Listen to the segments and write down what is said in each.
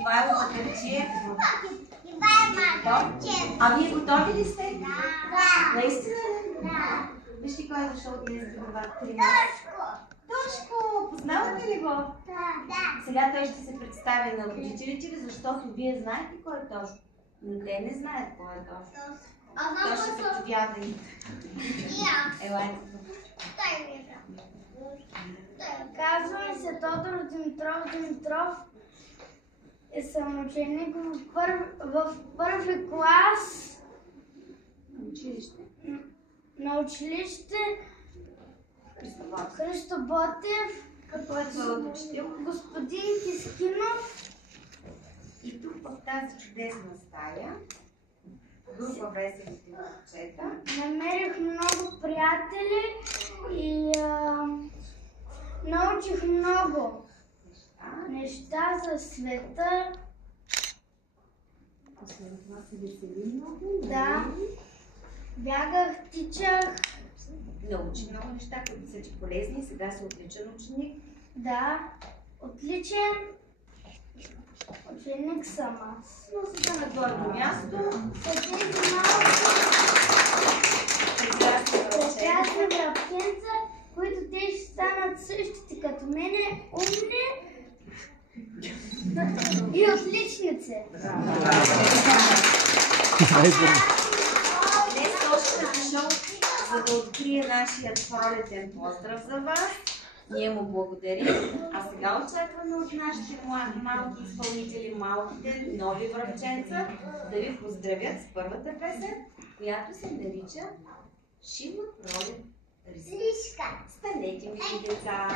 Ивайло Закарчиев. А вие готови ли сте? Да. Наистина ли? Да. Вижте кой е дошъл днес при вас. Тошко! Познавате ли го? Да. Сега той ще се представи на родителите ви, защото вие знаете кой е Тошко. Но те не знаят кой е Тошко. Той ще се повяда и. Елайте. Казвам се Тодор Димитров и съм ученик в първи клас на училище Христо Ботев, господин Кискинов. И тук в тази чудесна стая, група веселите момчета, намерих много приятели и научих много неща за света. Освен това се весели много. Да. Бягах, тичах. Научи много неща, които са ти полезни. Сега си отличен ученик. Да, отличен ученик съм аз. Но сега на твоето място. Тези малки прекрасни връбченца, които те ще станат същите като мене, умни и отличници. Днес Тошко е дошъл, за да открие нашия пролетен поздрав за вас. Ние му благодарим, а сега очакваме от нашите малки изпълнители, малките нови връбченца, да ви поздравят с първата песен, която се нарича Шива пролет Ришка. Станете, мили деца!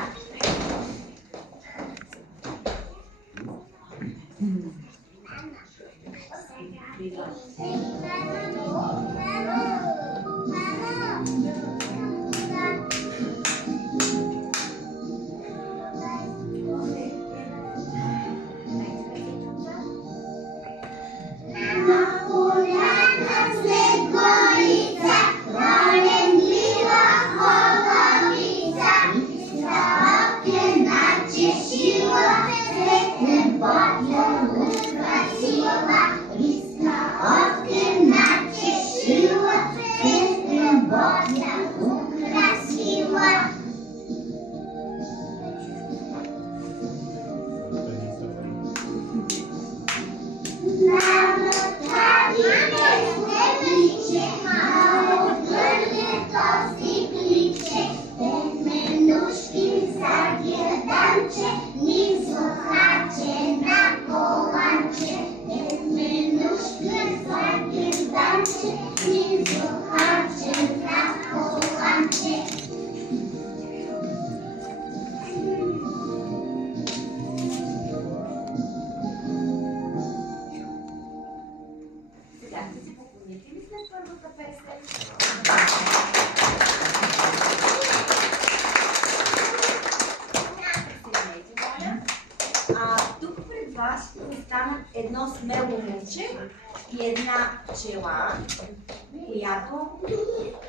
Едно смело момче и една пчела, която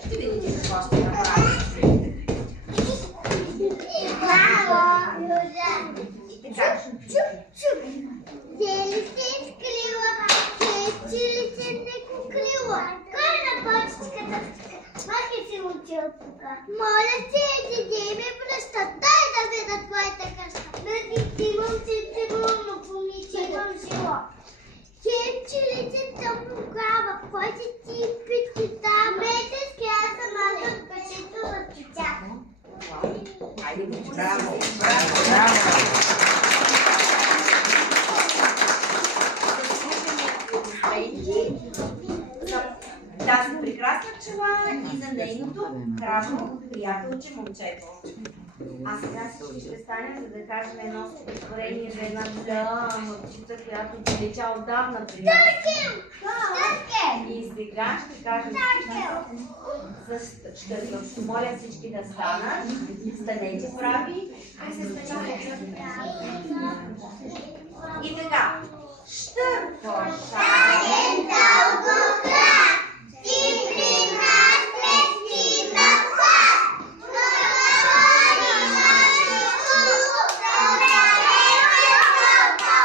ще видите какво ще направи. Дели се изкрила, чили се неко крила. Кой на почечката? Махай си момче от тук. Моля се, деде ме връща. Дай да видя твоята къща. Да момче, но помичи, имам жило. Кепчилите съм тогава, кой си ти питкита? Мете с кяса маза от печето от чучака. Браво, браво, браво! Тази прекрасна пчела и за нейното храбро приятелче момчето. А сега всички ще станем, за да кажем едно стихотворение за една голяма птица, която прилича отдавна при нас. И сега ще кажем с Штъркел. Ще моля всички да станат. Станете прави. И така. Штъркел, шарен дългокрак, ти при нас пести на хлад. Thank you.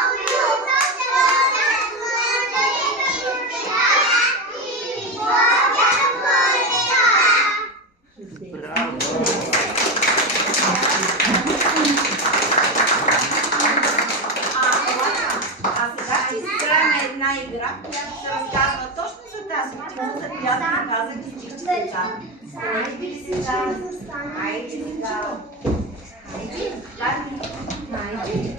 една игра, която се разказва точно за тази тема, за която казах и всички деца. Станете ли сега? Хайде сега. Хайде, хайде.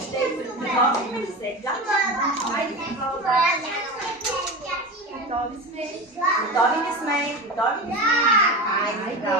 Ще приготвим ли сега? Хайде, готови сме? Готови ли сме? Готови ли сме? Хайде, да.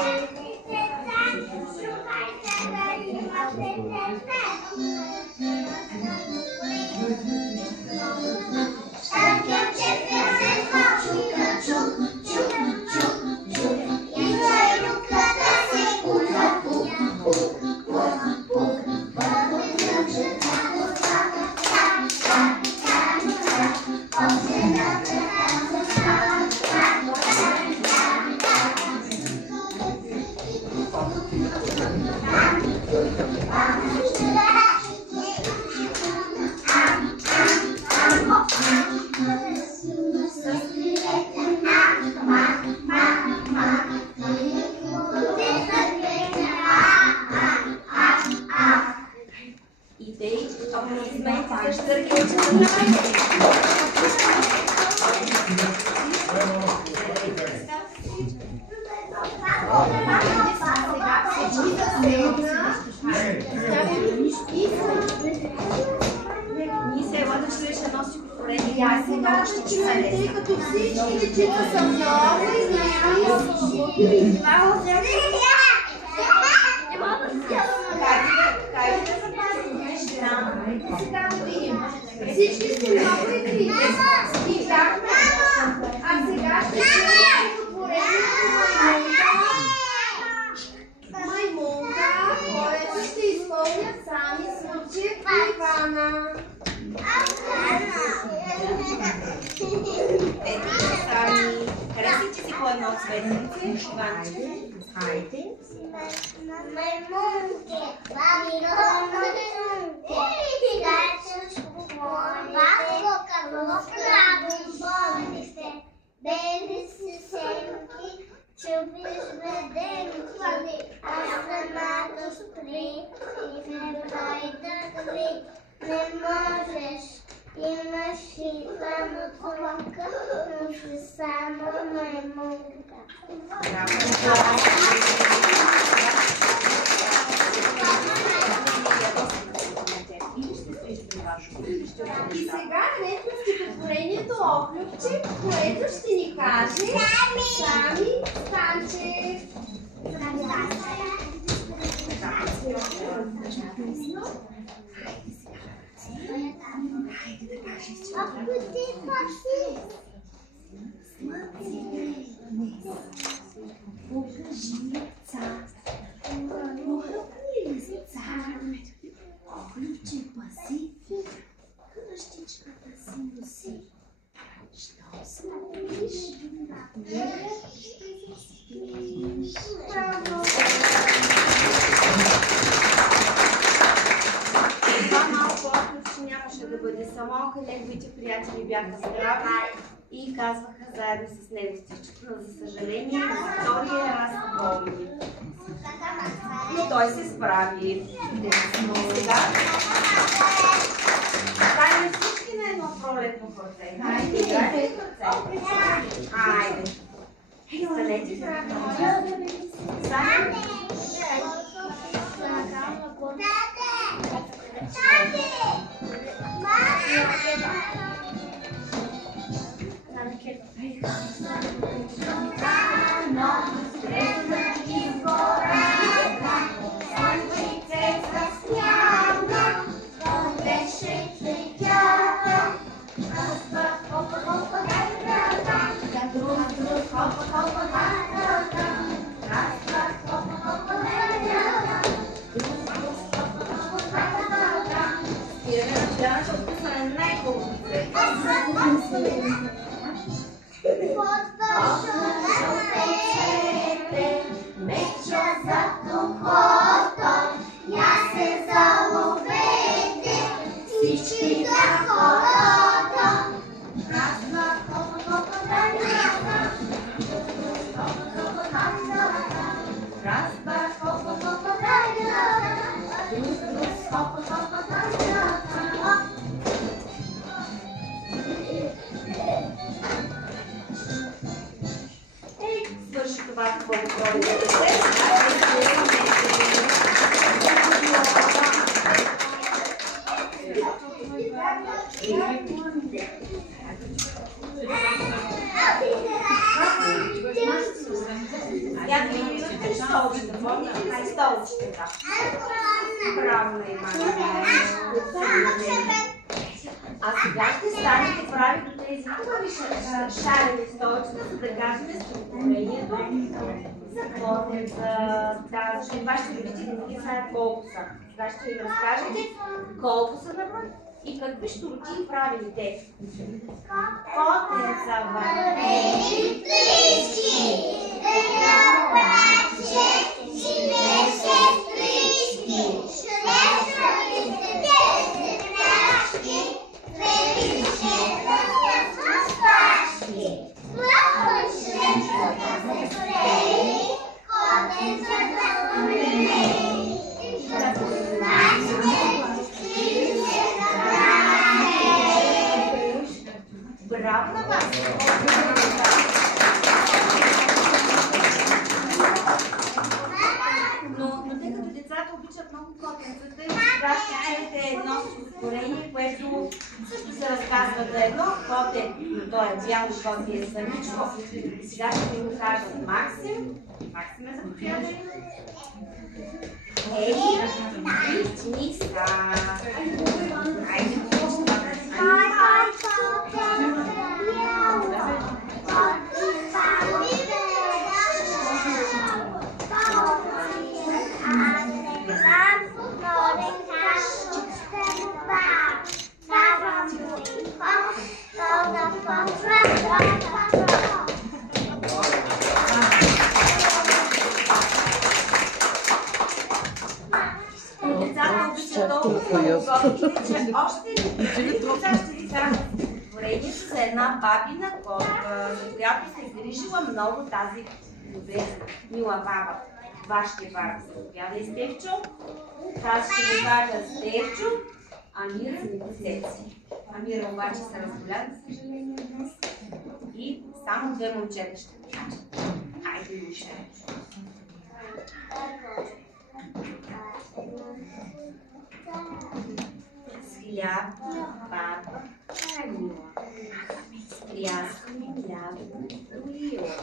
Всички сте много игри. А сега ще чуем стихотворението Маймунка, което ще изпълнят сами Случаев и Ивана. Ето сами. Харесайте си по едно цветнице. Иванче. Хайде. Маймунке, бабико, бели си семки, чупиш беденки, а самата спри и не прави дърви. Не можеш, имаш и панотлъка, но си само маймунка. И сега редно стихотворението Оклюкче, което ще ни каже Сами Станчев. Покажи лица, похъпни лица, Оклюкче Пасифик, къщичката си носи. Щом смотриш, това малко Оклюкче нямаше да бъде само, ако неговите приятели бяха здрави и казваха заедно с него стихчето, но за съжаление втория раз болни. Но той се справи. Сега хайде всички на едно пролетно хорце. Хайде, играйте хорце. Хайде. Станете прави. Сами. столчета. Помните ли си столчетата? Правилно, Ивана. А сега ще станете прави до тези хубави шарени столчета, за да кажем стихотворението за котенца. Да, защото вашите родители не ги знаят колко са. Сега ще им разкажете колко са на брой и какви щуротии правили те. Котенца вървели близки, едно братче, живее сестрички, шелешвали се 10 крачки, велише да с пашки. Слъпваше да се горели, котенцата умрели. Браво на вас! Но тъй като децата обичат много котенцата и сега ще чуете едно стихотворение, което също се разказва за едно коте, но то е бяло коте и е самичко. Сега ще ви го кажа Максим. Максим е заповядай. Ей, Ниса. Айде, децата обичат толкова готини, че още деца ще ви кажа стихотворението за една бабина котка, за която се грижила много тази мила баба. Вашите баби се отбяда и Стефчо. Аз ще ви кажа Стефчо, Амира и Цеци. Амира обаче се разболя, за съжаление, днес. И само две момчета ще ви кажат. Хайде, Миша. Свилява баба Анила, стрясками ябълно уила,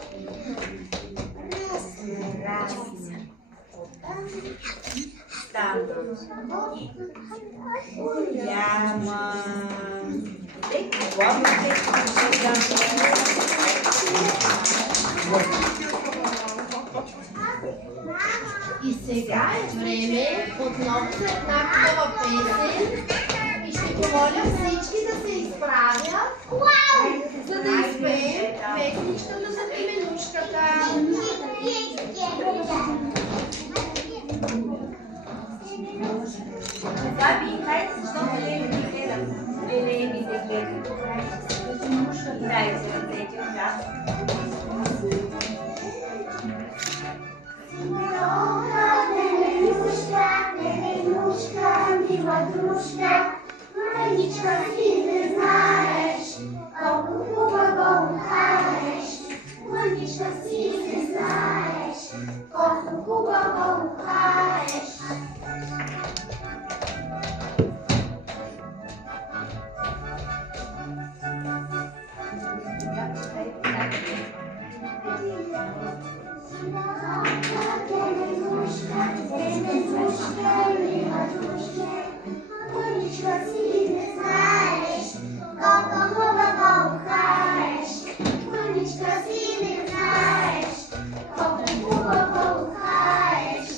разна, стана голяма. И сега е време отново за една хубава песен и ще помоля всички да се изправят, за да изпеем песничката за Теменушката. Габи, хайде, защото не гледам. Не гледам. Дайте, ръцете отзад. Теменушка, мила дружка, мъничка си не знаеш, колко хубаво ухаеш. Мъничка си не знаеш, колко хубаво ухаеш. Мъничка си не знаеш, колко хубаво ухаеш. Мъничка си не знаеш, колко хубаво ухаеш.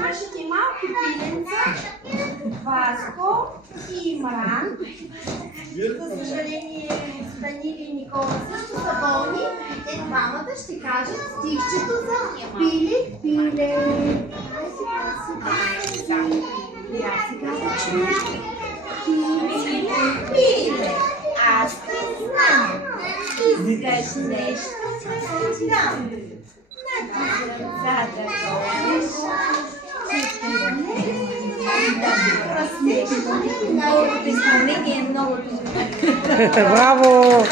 Нашите малки пиленца, Васко и Имран, за съжаление Станили и Никола също са болни, те двамата ще кажат стихчето за пиле, пиле. Пиле, аз те знам. Искаш нещо да ти дам. На сърцата ходиш, да растеш. Новото изпълнение е много добро. Браво!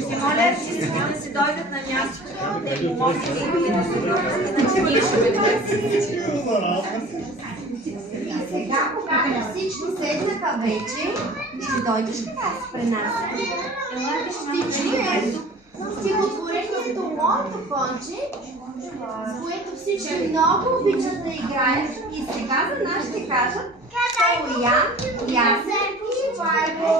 Ще моля всички да си дойдат на мястото, да им помогнете и да се върнат, иначе ние ще бъдем. Сега, когато всички седнаха вече, ще дойдеш ли при нас? Ще чуем стихотворението «Моето конче», с което всички много обичат да играят. И сега за нас ще кажат Стоян, Ясен и Вайго.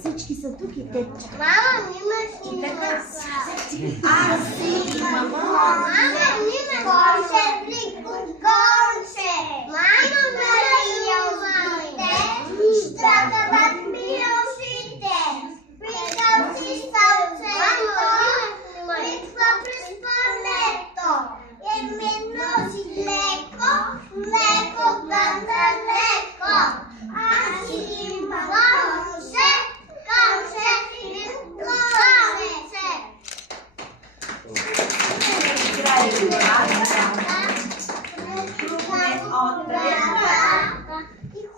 Всички са тук и те. Мама, имаш и така. Аз си имам. Мама, имаш конче, конче. Мама, милите, щата бат милошите. Придал си сълцето, придва през пълнето. И ми носи леко, леко да далеко. Аз си имам конче, конче, конче.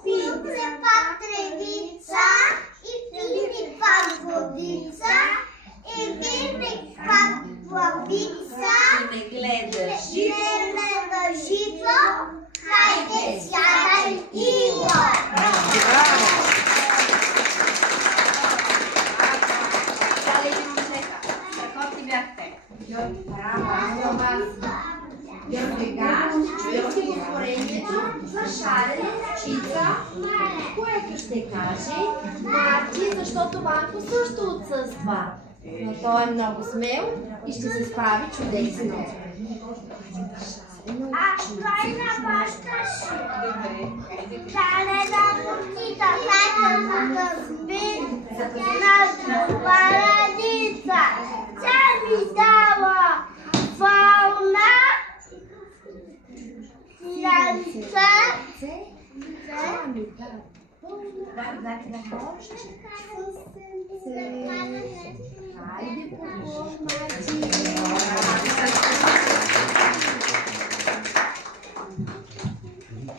Пийте пак тревица и пийте пак водица и пийте пак плавица И ме гледаш живо, хайде сядай Иво! Дали ви момчета? Какво ти бяхте? Сега ще чуем стихотворението за шарена птица, което ще каже Марти, защото Ванко също отсъства. Но той е много смел и ще се справи чудесно. Аз той на баща си. Шарена птица, сайта за сби, на парадица. Тя ми дава фауна, слънце, Хайде по Марти.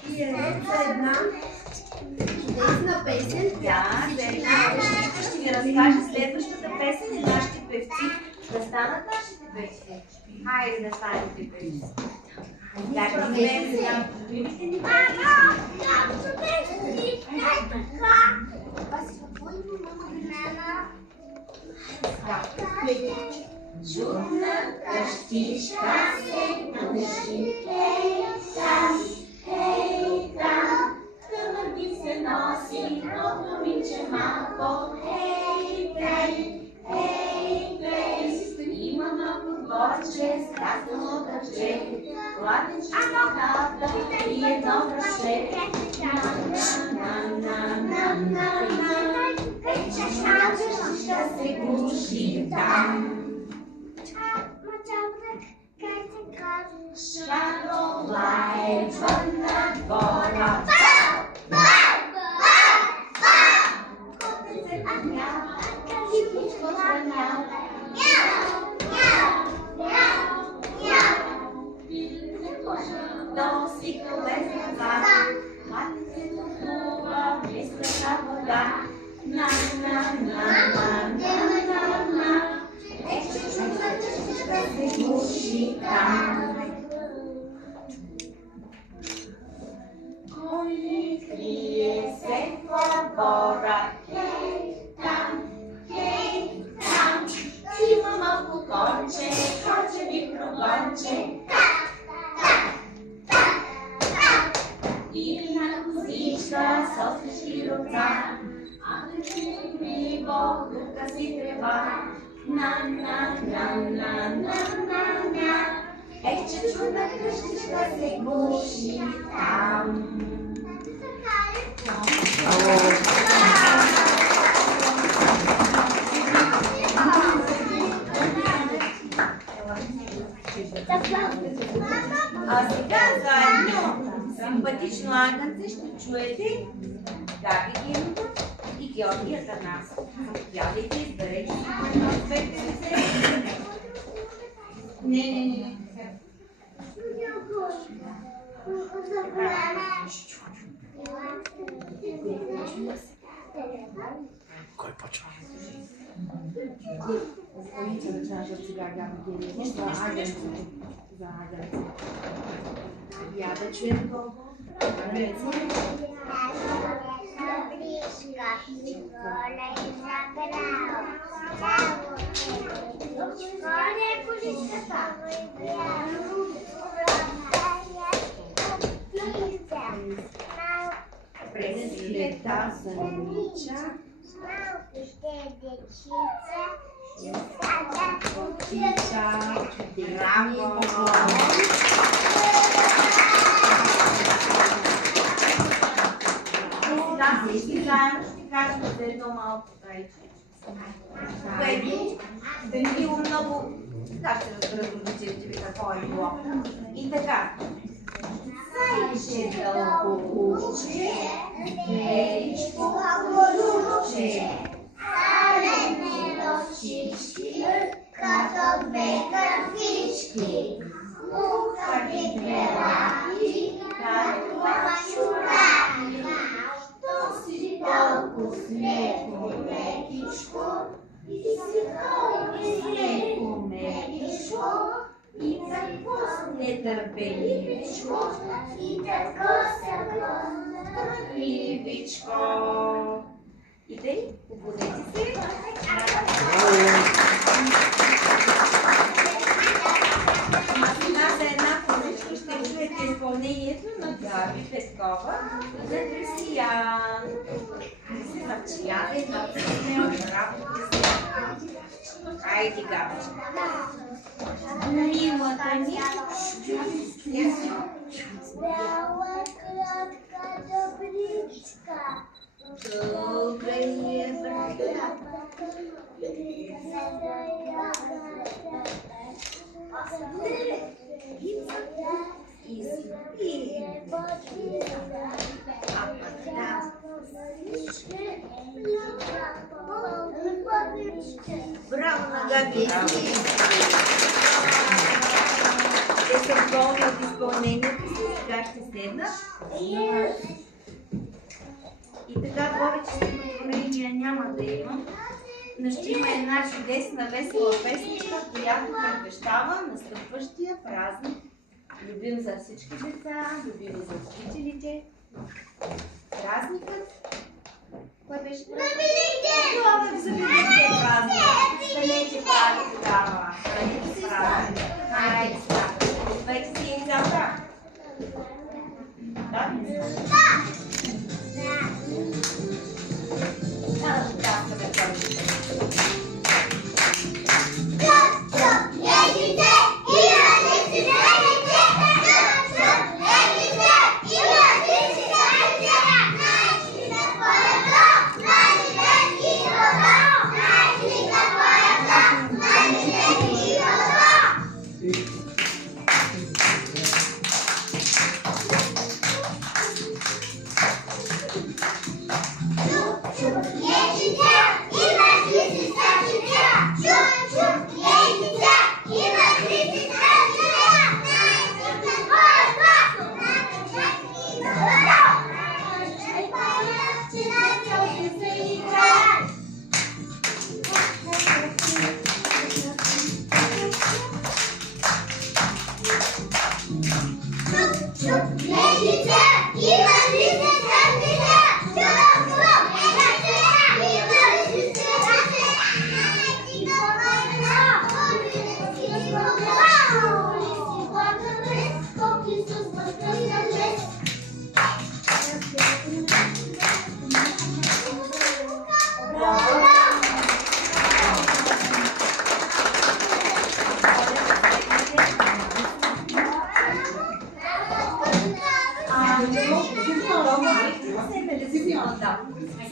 И е за една чудесна песен. Да, за една песен ще ви разкажа следващата песен и нашите певци да станат нашите певци. Хайде да станете певци. Как да гледам сега? Любите ни песен? Чудна къщичка се души, хей там, хълъби се носи, от момиче малко, хей, има малко дворче, скаснало дъвче, гладничка хата и едно връще. Къщичка се гуши там. Шарола е вън на двора. буши там. Кой ли крие се в двора? Хей, там, хей, там. Има малко конче, хоче ми прогонче. И на козичка с оскашки рука, а не гриво, рука си трева. На. Ех, че чудна къщичка се буши там. А сега заедно симпатично агънце ще чуете Габи Гинова и Георги Атанасов. Заповядайте, изберете си едно от двете лице. Не. Кой почва? Оставите да кажат сега Габи Гинова за агънцето. Я да чуем колко. През лета занича, браво! Всички заедно ще кажем за едно малко тайче, което е било много... Така ще разберат родителите ви какво е било. И така. Зайче дълго уче, беличко колюче, салене рощички, като две кърпички, мухави две лапи, като чураки. То си толкова леко, лекичко, и си толкова леко, мекичко, и тако нетърпеливичко, и тако сърпливичко. И тъй, побудете се. Сега за една поръчка ще чуете изпълнението на Габи Петкова за Християн. Християн Айде, Габичка. Милата ми. Бяла кратка добричка. Добре е брат. И спи. Браво на Габи! Те са доволни от изпълнението си, сега ще седнат. И така повече стихотворения няма да има, но ще има една чудесна весела песничка, която предвещава настъпващия празник. Любим за всички деца, любим за учителите. Празникът. Кой беше празник? Това за великия празник. Станете прави тогава. Станете прави. Хайде сега. Вече си е цялата. Да?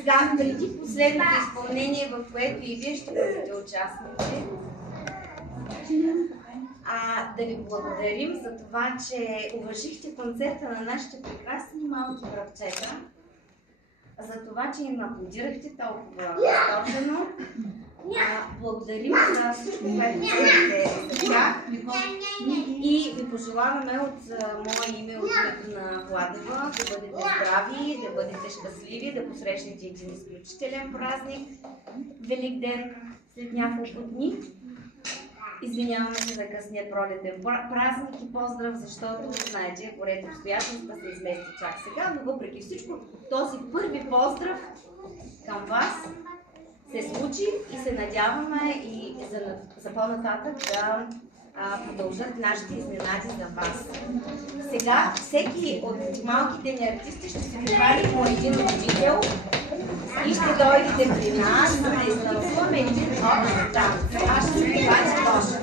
Сега, преди последното изпълнение, в което и вие ще бъдете участници, да ви благодарим за това, че уважихте концерта на нашите прекрасни малки братчета, за това, че им аплодирахте толкова възторжено. Благодарим за всичко, което правите за тях и ви пожелаваме от мое име, от името на Владева, да бъдете здрави, да бъдете щастливи, да посрещнете един изключителен празник, Велик ден след няколко дни. Извиняваме се за късния пролетен празник и поздрав, защото, знаете, поред обстоятелства се измести чак сега, но въпреки всичко, този първи поздрав към вас се случи и се надяваме и за по-нататък да продължат нашите изненади за вас. Сега всеки от малките ни артисти ще се прибави по един родител и ще дойдете при нас, за да изтанцуваме един общ танц. Аз ще се прибавя точно.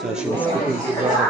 Сега ще го скупим тогава.